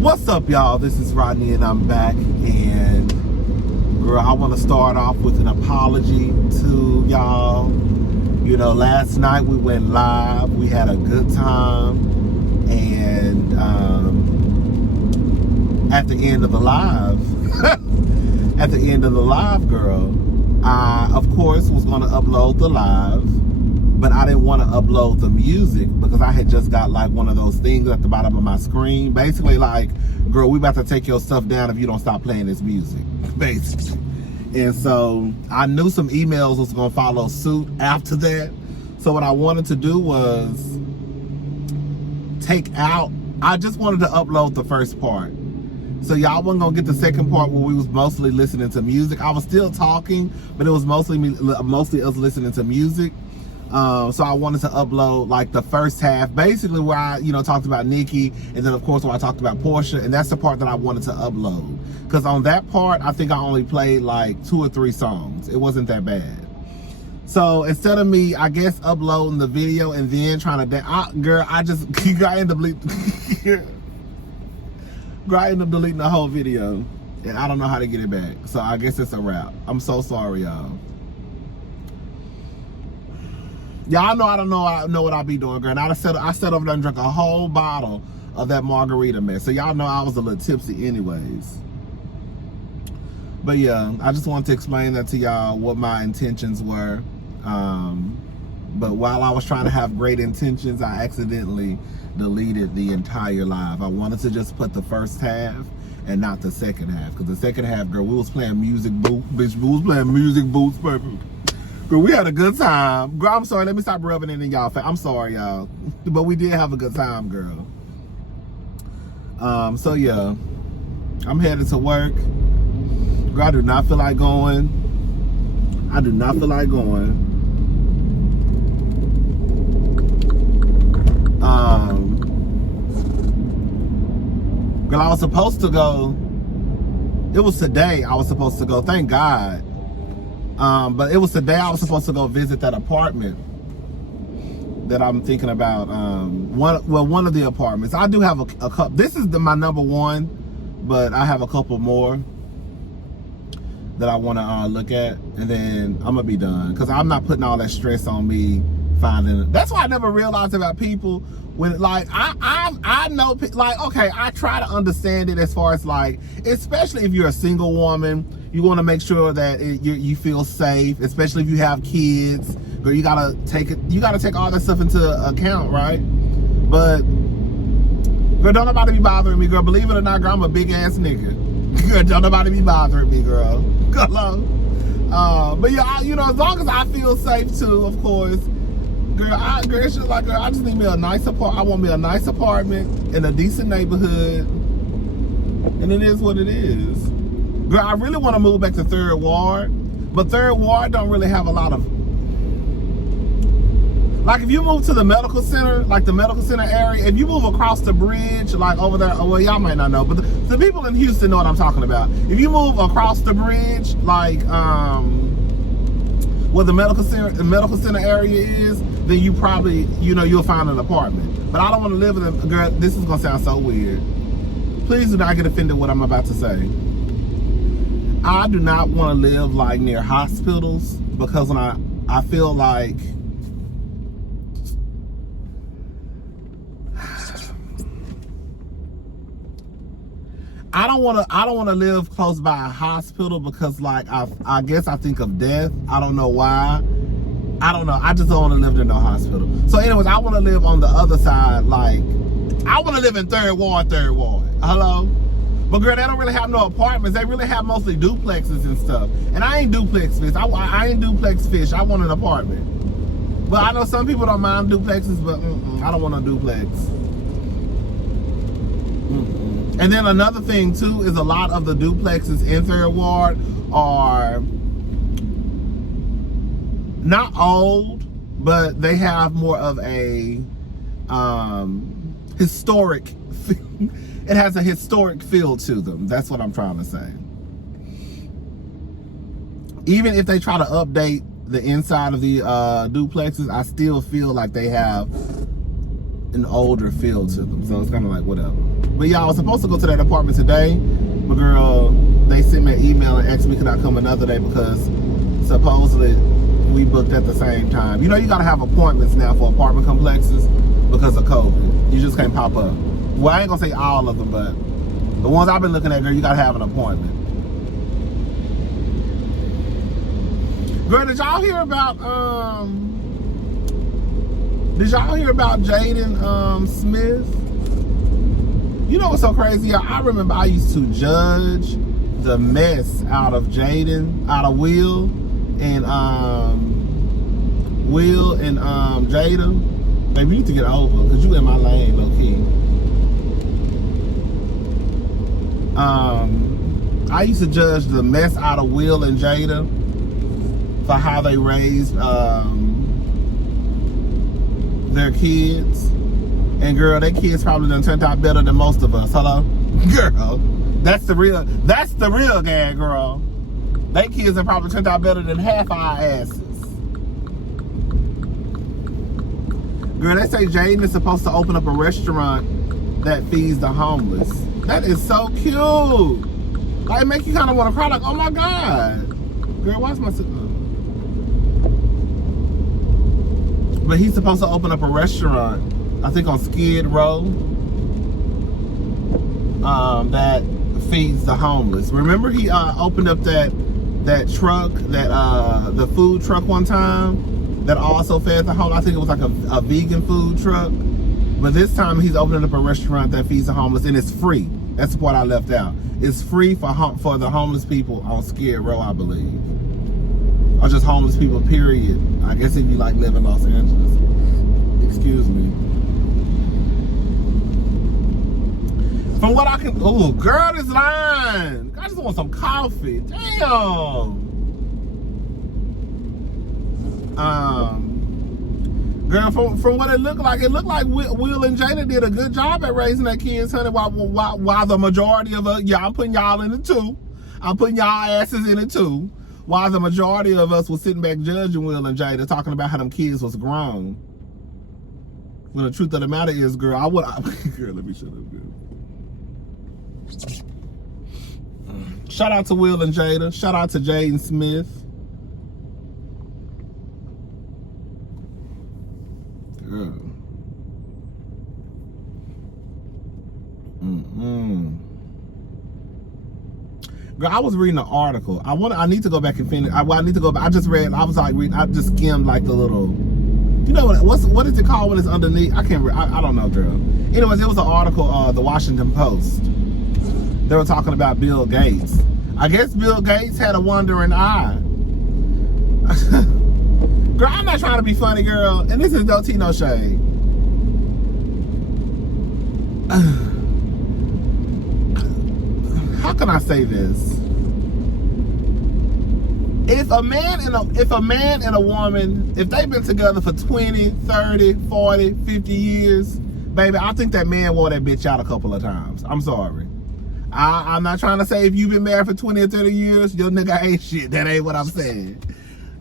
What's up, y'all? This is Rodney and I'm back. And girl, I want to start off with an apology to y'all. You know, last night we went live. We had a good time. And at the end of the live, girl, I, of course, was going to upload the live. But I didn't want to upload the music because I had just got like one of those things at the bottom of my screen. Basically like, girl, we about to take your stuff down if you don't stop playing this music, basically. And so I knew some emails was going to follow suit after that. So what I wanted to do was I just wanted to upload the first part. So y'all wasn't gonna get the second part where we was mostly listening to music. I was still talking, but it was mostly us listening to music. So I wanted to upload like the first half, basically where I, talked about Nikki, and then of course where I talked about Portia, and that's the part that I wanted to upload. Because on that part, I think I only played like 2 or 3 songs. It wasn't that bad. So instead of me, I guess, uploading the video and then trying to, I ended up deleting the whole video, and I don't know how to get it back. So I guess it's a wrap. I'm so sorry, y'all. Y'all know I know what I be doing, girl. And I sat over there and drank a whole bottle of that margarita mess. So y'all know I was a little tipsy anyways. But yeah, I just wanted to explain that to y'all, what my intentions were. But while I was trying to have great intentions, I accidentally deleted the entire live. I wanted to just put the first half and not the second half. Because the second half, girl, we was playing music boots, bitch. We was playing music boots, baby. Girl, we had a good time. Girl, I'm sorry. Let me stop rubbing it in y'all face. I'm sorry, y'all. But we did have a good time, girl. So, yeah. I'm headed to work. Girl, I do not feel like going. Girl, I was supposed to go. It was today I was supposed to go. Thank God. But it was today I was supposed to go visit that apartment that I'm thinking about. One of the apartments. I do have a couple. This is my number one, but I have a couple more that I want to look at, and then I'm gonna be done because I'm not putting all that stress on me finding it. That's why I never realized about people when, like, I know, like, okay, I try to understand it as far as, like, especially if you're a single woman, you want to make sure that you feel safe, especially if you have kids. Girl, you gotta take all that stuff into account, right? But girl, don't nobody be bothering me, girl. Believe it or not, girl, I'm a big ass nigga. Girl, don't nobody be bothering me, girl. Hello. But yeah, as long as I feel safe too, of course. Girl, it's just like, girl, I just need me a nice apartment. I want me a nice apartment in a decent neighborhood, and it is what it is. Girl, I really want to move back to 3rd Ward, but 3rd Ward don't really have a lot of, like, if you move to the medical center, like the medical center area, if you move across the bridge, like over there, well, y'all might not know, but the people in Houston know what I'm talking about. If you move across the bridge, like where the medical center area is, then you probably, you'll find an apartment. But I don't want to live in a, girl, this is gonna sound so weird. Please do not get offended what I'm about to say. I do not want to live like near hospitals, because when I feel like I don't want to live close by a hospital, because like I guess I think of death. I don't know why. I don't know. I just don't want to live near no hospital. So anyways, I want to live on the other side. Like, I want to live in 3rd Ward. Hello? But girl, they don't really have no apartments. They really have mostly duplexes and stuff. And I ain't duplex fish. I ain't duplex fish. I want an apartment. But I know some people don't mind duplexes, but I don't want a duplex. And then another thing too is a lot of the duplexes in 3rd Ward are not old, but they have more of a historic. It has a historic feel to them. That's what I'm trying to say. Even if they try to update the inside of the duplexes, I still feel like they have an older feel to them. So it's kind of like whatever. But yeah, I was supposed to go to that apartment today. But girl, they sent me an email and asked me could I come another day because supposedly we booked at the same time. You know, you gotta have appointments now for apartment complexes because of COVID. You just can't pop up. Well, I ain't gonna say all of them, but the ones I've been looking at, girl, you gotta have an appointment. Girl, did y'all hear about Jaden Smith? You know what's so crazy? I remember I used to judge the mess out of Will and Jaden. Baby, you need to get over because you in my lane, low key. I used to judge the mess out of Will and Jada for how they raised their kids. And girl, their kids probably done turned out better than most of us. Hello? Girl, that's the real gag, girl. Their kids have probably turned out better than half our asses. Girl, they say Jaden is supposed to open up a restaurant that feeds the homeless. That is so cute. Like, it make you kind of want to cry, like, oh my God. Girl, why's my sister? But he's supposed to open up a restaurant, I think on Skid Row, that feeds the homeless. Remember he opened up that truck, the food truck one time that also fed the homeless. I think it was like a vegan food truck. But this time he's opening up a restaurant that feeds the homeless, and it's free. That's the part I left out. It's free for the homeless people on Skid Row, I believe. Or just homeless people, period. I guess if you like live in Los Angeles. Excuse me. From what I can, oh, girl, this line. I just want some coffee. Damn. Girl, from what it looked like Will and Jada did a good job at raising their kids, honey. While the majority of us, yeah, I'm putting y'all in it too. I'm putting y'all asses in it too. While the majority of us was sitting back judging Will and Jada, talking about how them kids was grown. Well, the truth of the matter is, girl, girl, let me shut up, girl. Shout out to Will and Jada. Shout out to Jaden Smith. Girl. Girl, I was reading an article. I need to go back and finish. I need to go back. I just skimmed like the little, you know what is it called when it's underneath? I don't know, girl. Anyways, it was an article, the Washington Post. They were talking about Bill Gates. I guess Bill Gates had a wandering eye. Girl, I'm not trying to be funny, girl. And this is no tea, no shade. How can I say this? If a man and a woman, if they've been together for 20, 30, 40, 50 years, baby, I think that man wore that bitch out a couple of times. I'm sorry. I'm not trying to say if you've been married for 20 or 30 years, your nigga ain't shit. That ain't what I'm saying.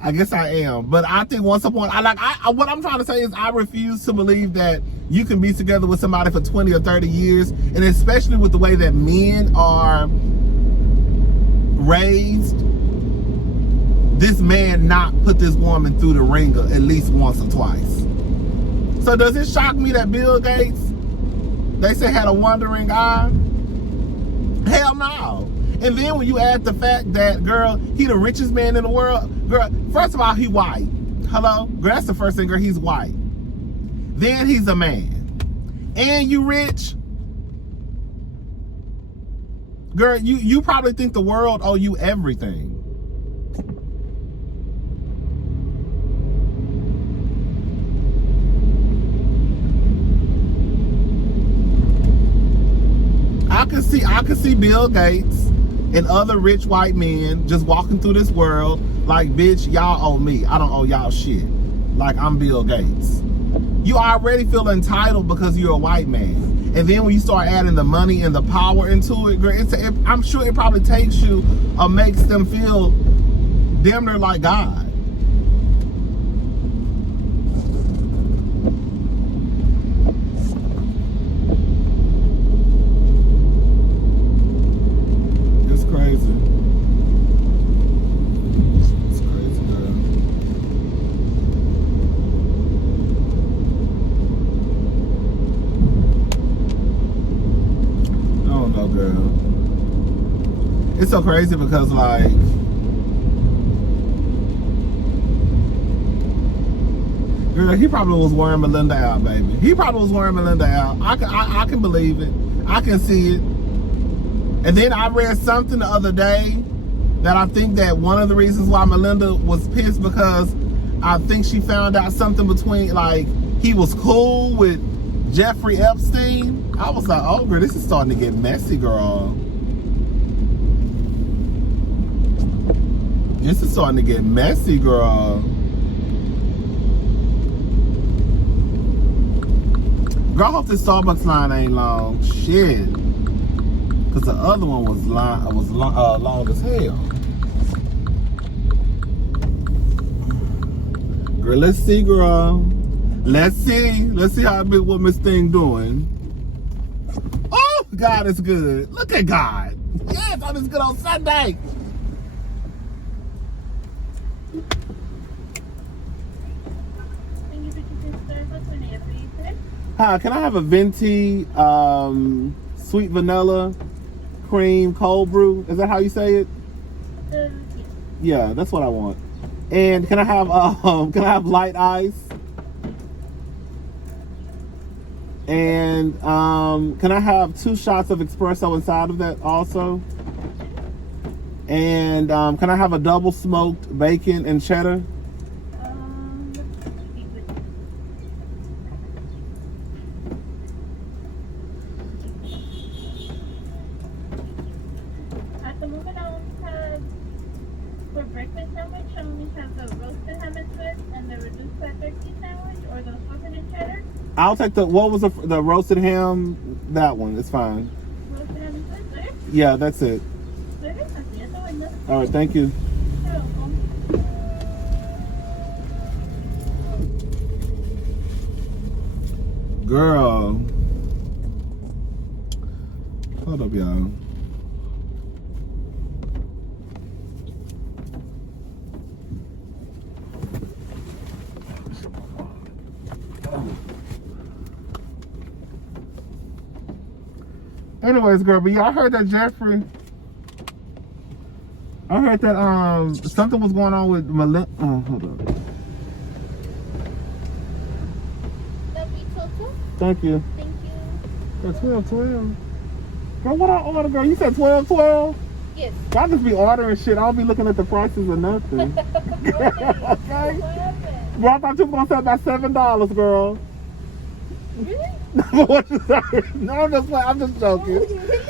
I guess I am. But I think what I'm trying to say is I refuse to believe that you can be together with somebody for 20 or 30 years, and especially with the way that men are raised, this man not put this woman through the ringer at least once or twice. So does it shock me that Bill Gates, they say, had a wandering eye? Hell no. And then when you add the fact that, girl, he the richest man in the world, girl, first of all, he white. Hello? Girl, that's the first thing, girl, he's white. Then he's a man. And you rich. Girl, you probably think the world owe you everything. I could see Bill Gates and other rich white men just walking through this world like, bitch, y'all owe me. I don't owe y'all shit. Like, I'm Bill Gates. You already feel entitled because you're a white man. And then when you start adding the money and the power into it, girl, I'm sure it probably takes you or makes them feel damn near like God. It's so crazy because like girl, he probably was wearing Melinda out, baby. He probably was wearing Melinda out. I can believe it. I can see it. And then I read something the other day that I think that one of the reasons why Melinda was pissed because I think she found out something between, like, he was cool with Jeffrey Epstein. I was like, oh, girl, this is starting to get messy, girl. This is starting to get messy, girl. Girl, I hope this Starbucks line ain't long. Shit. Because the other one was long as hell. Girl, let's see, girl. Let's see. Let's see what Miss Thing doing. Oh, God is good. Look at God. Yes, on this good on Sunday. Hi, can I have a venti sweet vanilla cream cold brew? Is that how you say it? Yeah, that's what I want. And can I have light ice? And can I have 2 shots of espresso inside of that also? And can I have a double smoked bacon and cheddar? At the moment, I only have, for breakfast sandwich, I only have the roasted ham and Swiss and the reduced fat turkey sandwich, or the sausage and cheddar. I'll take the, what was the roasted ham? That one, it's fine. Roasted ham and Swiss, right? Yeah, that's it. All right, thank you. Girl. Hold up, y'all. Anyways, girl, but y'all heard that Jeffrey. I heard that something was going on with Melinda. Oh, hold on. Thank you. Thank you. 12-12. Girl, what I order, girl? You said 12-12? Yes. Y'all just be ordering shit. I don't be looking at the prices or nothing. Okay? Girl, I thought you were gonna sell about $7, girl. Really? What you say? No, I'm just joking.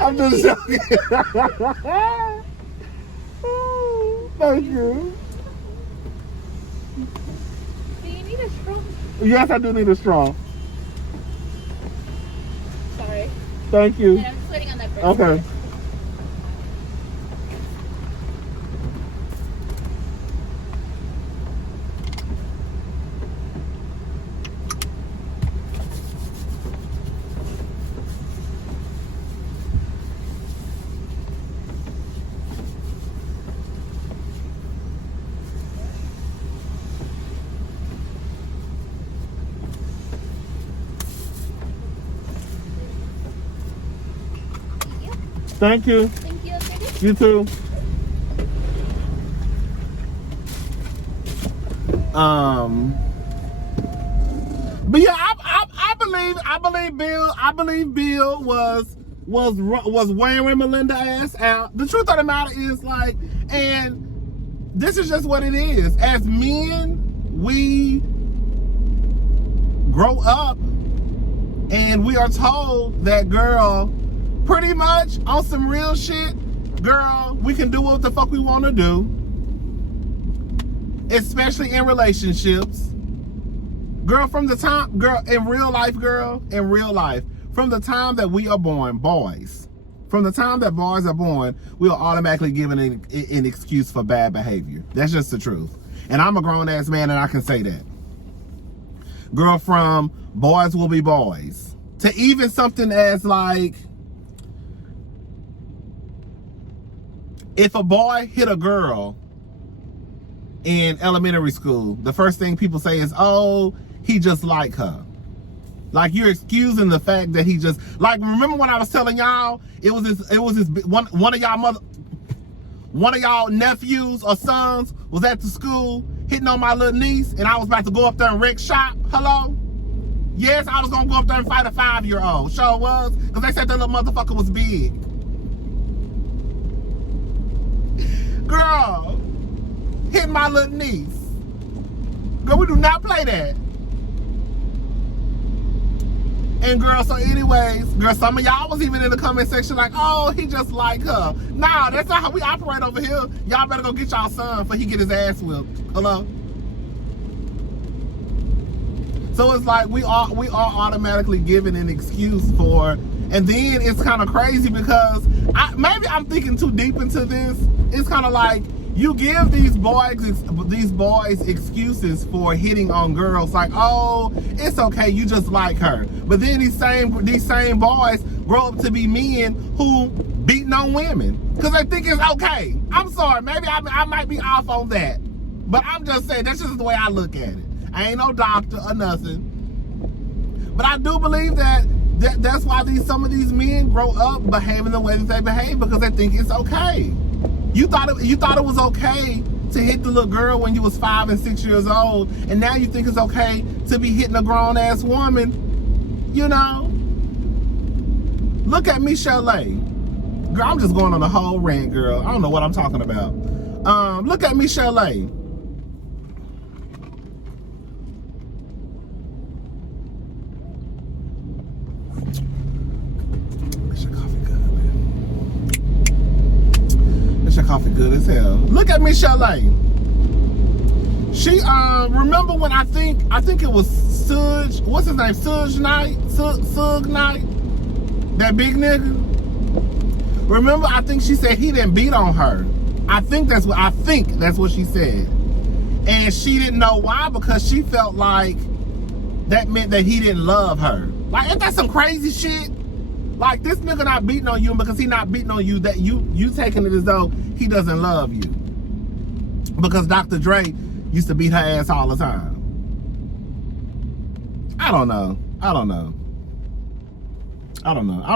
I'm just joking. Thank you. Do you need a straw? Yes, I do need a straw. Sorry. Thank you. And I'm just waiting on that bird. Okay. Thank you. Thank you. You too. But yeah, I believe Bill was wearing Melinda ass out. The truth of the matter is, like, and this is just what it is. As men, we grow up and we are told that, girl, pretty much on some real shit, girl, we can do what the fuck we want to do, especially in relationships. Girl, from the time, girl, in real life, from the time that we are born, boys, from the time that boys are born, we are automatically given an excuse for bad behavior. That's just the truth. And I'm a grown-ass man and I can say that. Girl, from boys will be boys to even something as like, if a boy hit a girl in elementary school, the first thing people say is, oh, he just like her. Like, you're excusing the fact that he just, like, remember when I was telling y'all, it was this one of y'all one of y'all nephews or sons was at the school hitting on my little niece and I was about to go up there and wreck shop? Hello? Yes, I was gonna go up there and fight a 5-year-old. Sure was, because they said that little motherfucker was big. Girl, hitting my little niece. Girl, we do not play that. And girl, so anyways, girl, some of y'all was even in the comment section like, oh, he just like her. Nah, that's not how we operate over here. Y'all better go get y'all son before he get his ass whipped. Hello? So it's like we are automatically given an excuse for, and then it's kind of crazy because maybe I'm thinking too deep into this. It's kind of like you give these boys excuses for hitting on girls, like, oh, it's okay, you just like her. But then these same boys grow up to be men who beating on women because they think it's okay. I'm sorry, maybe I might be off on that, but I'm just saying that's just the way I look at it. I ain't no doctor or nothing, but I do believe that's why some of these men grow up behaving the way that they behave, because they think it's okay. You thought it was okay to hit the little girl when you was 5 and 6 years old, and now you think it's okay to be hitting a grown ass woman. You know, look at Michelle. Girl, I'm just going on a whole rant, girl. I don't know what I'm talking about. Look at Michelle. Coffee good as hell. Look at Michelle. She remember when I think it was Sug, what's his name? Sug Knight? That big nigga. Remember, I think she said he didn't beat on her. I think that's what she said. And she didn't know why, because she felt like that meant that he didn't love her. Like, ain't that some crazy shit? Like, this nigga not beating on you, and because he not beating on you, that you taking it as though he doesn't love you. Because Dr. Dre used to beat her ass all the time. I don't know. I don't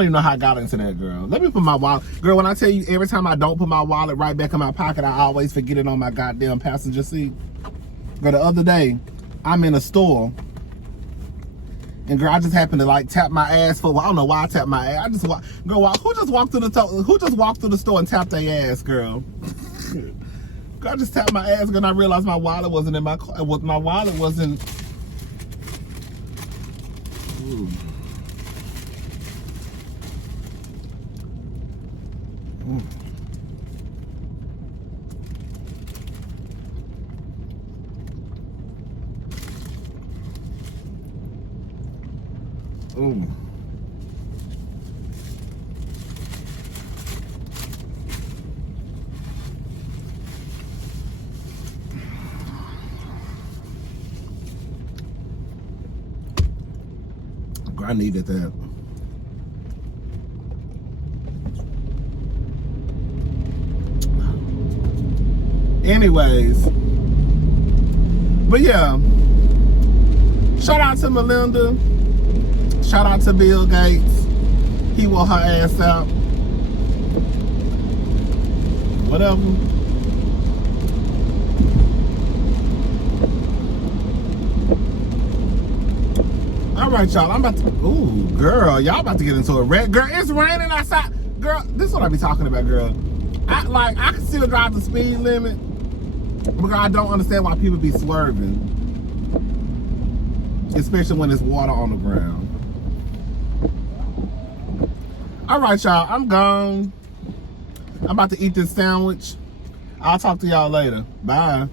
even know how I got into that, girl. Let me put my wallet. Girl, when I tell you, every time I don't put my wallet right back in my pocket, I always forget it on my goddamn passenger seat. Girl, the other day, I'm in a store. And girl, I just happened to like tap my ass for. Well, I don't know why I tapped my ass. I just girl, who just walked through the store and tapped their ass, girl? Girl, I just tapped my ass, girl, and I realized my wallet wasn't in my car. My wallet wasn't. Ooh. Ooh. Ooh. I needed that. Anyways, but yeah, shout out to Melinda. Shout out to Bill Gates. He wore her ass out. Whatever. All right, y'all. I'm about to. Ooh, girl, y'all about to get into a wreck. Girl, it's raining outside. Girl, this is what I be talking about, girl. I can still drive the speed limit, but girl, I don't understand why people be swerving, especially when there's water on the ground. All right, y'all, I'm gone. I'm about to eat this sandwich. I'll talk to y'all later. Bye.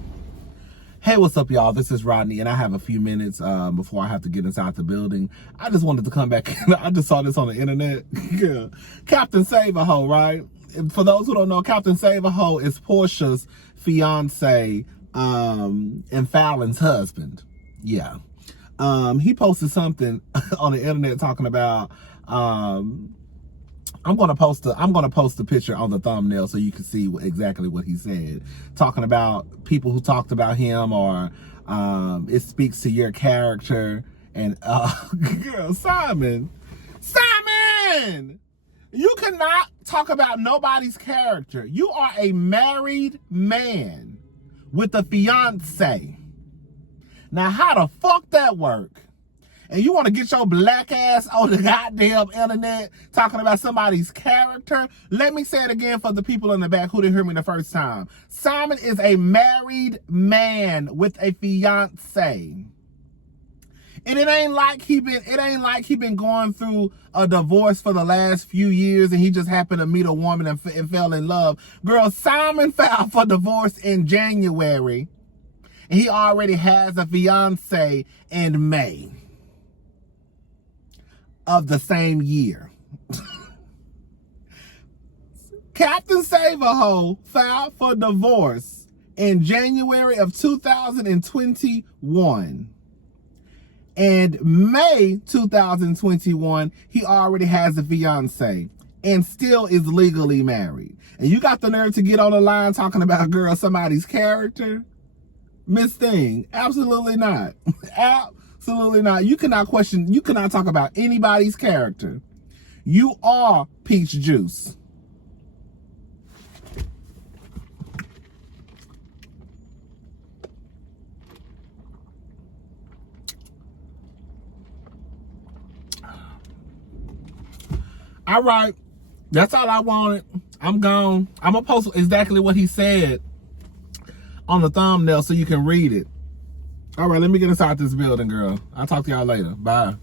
Hey, what's up, y'all? This is Rodney, and I have a few minutes before I have to get inside the building. I just wanted to come back. I just saw this on the internet. Yeah. Captain Save-A-Ho, right? For those who don't know, Captain Save-A-Ho is Portia's fiance and Fallon's husband. Yeah. He posted something on the internet talking about I'm gonna post the picture on the thumbnail so you can see exactly what he said. Talking about people who talked about him, or it speaks to your character. And girl, Simon, You cannot talk about nobody's character. You are a married man with a fiance. Now, how the fuck that work? And you want to get your black ass on the goddamn internet talking about somebody's character? Let me say it again for the people in the back who didn't hear me the first time. Simon is a married man with a fiance. And it ain't like he been going through a divorce for the last few years and he just happened to meet a woman and fell in love. Girl, Simon filed for divorce in January. And he already has a fiance in May of the same year. Captain Save-A-Ho filed for divorce in January of 2021. And May 2021, he already has a fiance and still is legally married. And you got the nerve to get on the line talking about, girl, somebody's character? Miss Thing, absolutely not. Absolutely not. You cannot talk about anybody's character. You are peach juice. All right, that's all I wanted. I'm gone. I'm gonna post exactly what he said on the thumbnail so you can read it. All right, let me get inside this building, girl. I'll talk to y'all later. Bye.